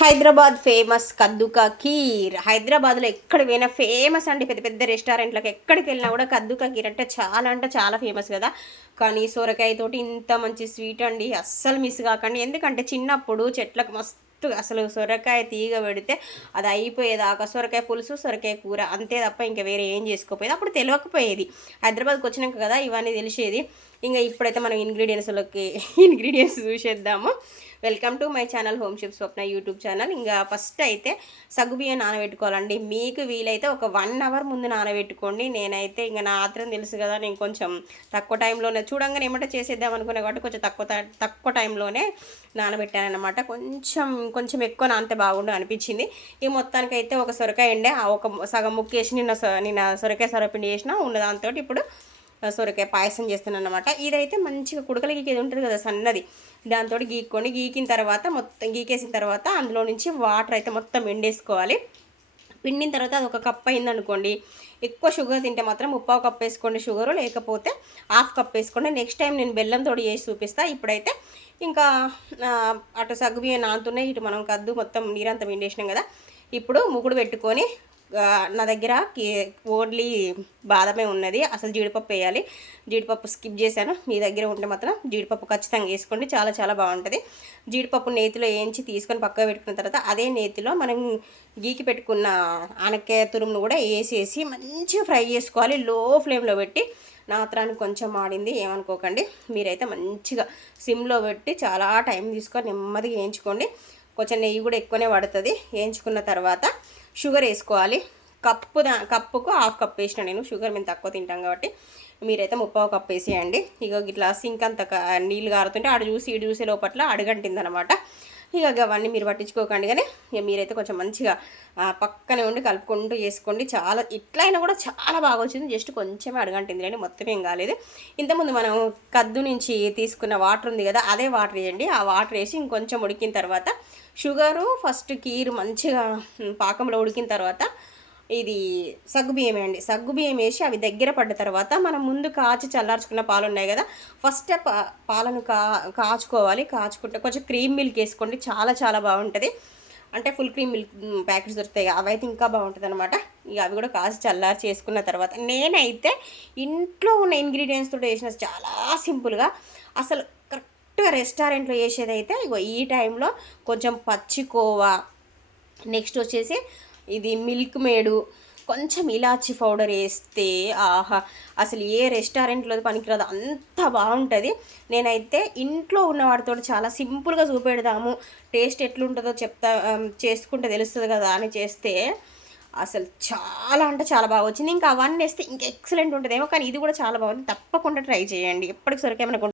Hyderabad famous కద్దుకా kheer. హైదరాబాద్లో ఎక్కడ పోయినా ఫేమస్ అండి. పెద్ద పెద్ద రెస్టారెంట్లకు ఎక్కడికి వెళ్ళినా కూడా కద్దుకా కీర్ అంటే చాలా ఫేమస్ కదా. కానీ సొరకాయతోటి ఇంత మంచి స్వీట్ అండి, అస్సలు మిస్ కాకండి. ఎందుకంటే చిన్నప్పుడు చెట్లకు మస్తు అసలు సొరకాయ తీగ పెడితే అది అయిపోయేదాకా సొరకాయ పులుసు సొరకాయ కూర అంతే తప్ప ఇంకా వేరే ఏం చేసుకోపోయేది. అప్పుడు తెలియకపోయేది. హైదరాబాద్కి వచ్చినాక కదా ఇవన్నీ తెలిసేది. ఇంకా ఇప్పుడైతే మనం ఇంగ్రీడియంట్స్ చూసేద్దాము. Welcome to my channel home chef Swapna YouTube channel. ఇంకా ఫస్ట్ అయితే సగ్గుబియ్యం నానబెట్టుకోవాలండి. మీకు వీలైతే ఒక 1 అవర్ ముందు నానబెట్టుకోండి. నేనైతే ఇంకా నా ఆత్రం తెలుసు కదా, నేను కొంచెం తక్కువ టైంలోనే చూడంగానే ఏమంటే చేసేద్దాం అనుకున్నా కాబట్టి కొంచెం తక్కువ టైంలోనే నానబెట్టాను అనమాట. కొంచెం ఎక్కువ నానితే బాగుండు అనిపించింది. ఈ మొత్తానికైతే ఒక సొరకాయ ఉండే ఒక సగం ముక్కేసి నిన్న సొరకాయ సొరపిండి చేసిన ఉన్న దాంతో ఇప్పుడు సొరకాయ పాయసం చేస్తున్నాను అనమాట. ఇదైతే మంచిగా కుడకలు గీకేది ఉంటుంది కదా సన్నది, దాంతో గీకిన తర్వాత మొత్తం గీకేసిన తర్వాత అందులో నుంచి వాటర్ అయితే మొత్తం పిండేసుకోవాలి. పిండిన తర్వాత అది ఒక కప్ అయింది అనుకోండి. ఎక్కువ షుగర్ తింటే మాత్రం 3/4 కప్ వేసుకోండి షుగరు, లేకపోతే 1/2 కప్ వేసుకోండి. నెక్స్ట్ టైం నేను బెల్లంతో చేసి చూపిస్తాను. ఇప్పుడైతే ఇంకా అటు సగ్గుబియ్యం నానుతున్నాయి, ఇటు మనం కద్దు మొత్తం నీరంతా పిండేసినాం కదా. ఇప్పుడు ముగ్గుడు పెట్టుకొని నా దగ్గర ఓన్లీ బాదమే ఉన్నది, అసలు జీడిపప్పు వేయాలి. జీడిపప్పు స్కిప్ చేశాను. మీ దగ్గర ఉంటే మాత్రం జీడిపప్పు ఖచ్చితంగా వేసుకోండి, చాలా చాలా బాగుంటుంది. జీడిపప్పు నేతిలో వేయించి తీసుకొని పక్కకు పెట్టుకున్న తర్వాత అదే నేతిలో మనం గీకి పెట్టుకున్న ఆనక్కాయ తురుమును కూడా వేసేసి మంచిగా ఫ్రై చేసుకోవాలి. లో ఫ్లేమ్లో పెట్టి. నా ఆత్రానికి కొంచెం ఆడింది ఏమనుకోకండి. మీరైతే మంచిగా సిమ్లో పెట్టి చాలా టైం తీసుకొని నెమ్మదిగా వేయించుకోండి. కొంచెం నెయ్యి కూడా ఎక్కువనే పడుతుంది. వేయించుకున్న తర్వాత షుగర్ వేసుకోవాలి. కప్పుకు 1/2 కప్ వేసిన నేను. షుగర్ మేము తక్కువ తింటాం కాబట్టి మీరైతే 3/4 కప్ వేసేయండి. ఇక ఇట్లా సింక్ అంత నీళ్ళు కారుతుంటే ఇటు చూసే లోపల అడుగంటింది అనమాట. ఇక అవన్నీ మీరు పట్టించుకోకండి. కానీ ఇక మీరైతే కొంచెం మంచిగా పక్కనే ఉండి కలుపుకుంటూ చేసుకోండి. చాలా ఇట్లయినా కూడా చాలా బాగా వచ్చింది. జస్ట్ కొంచెమే అడగంటింది లేండి, మొత్తం ఏం కాలేదు. ఇంతకుముందు మనం కద్దు నుంచి తీసుకున్న వాటర్ ఉంది కదా, అదే వాటర్ వేయండి. ఆ వాటర్ వేసి ఇంకొంచెం ఉడికిన తర్వాత షుగరు ఫస్ట్ కీరు మంచిగా పాకంలో ఉడికిన తర్వాత ఇది సగ్గుబియ్యం వేయండి. సగ్గుబియ్యం వేసి అవి దగ్గర పడ్డ తర్వాత మనం ముందు కాచి చల్లార్చుకున్న పాలు ఉన్నాయి కదా, ఫస్ట్ పాలను కాచుకోవాలి. కాచుకుంటే కొంచెం క్రీమ్ మిల్క్ వేసుకోండి, చాలా చాలా బాగుంటుంది. అంటే ఫుల్ క్రీమ్ మిల్క్ ప్యాకెట్స్ దొరుకుతాయి, అవైతే ఇంకా బాగుంటుంది అనమాట. ఇక అవి కూడా కాచి చల్లారి చేసుకున్న తర్వాత నేనైతే ఇంట్లో ఉన్న ఇంగ్రీడియంట్స్ తోటి చేసిన చాలా సింపుల్గా, అసలు కరెక్ట్గా రెస్టారెంట్లో చేసేదైతే ఇగో ఈ టైంలో కొంచెం పచ్చికోవా, నెక్స్ట్ వచ్చేసి ఇది మిల్క్ మేడు, కొంచెం ఇలాచి పౌడర్ వేస్తే ఆహా అసలు ఏ రెస్టారెంట్లో పనికిరాదు, అంత బాగుంటుంది. నేనైతే ఇంట్లో ఉన్న వాటితో చాలా సింపుల్గా చూపెడదాము, టేస్ట్ ఎట్లుంటుందో చేసుకుంటే తెలుస్తుంది కదా అని చేస్తే అసలు చాలా అంటే చాలా బాగా వచ్చింది. ఇంకా అవన్నీ వేస్తే ఇంకా ఎక్సలెంట్ ఉంటుందేమో, కానీ ఇది కూడా చాలా బాగుంది. తప్పకుండా ట్రై చేయండి. ఎప్పటికి సొరకాయ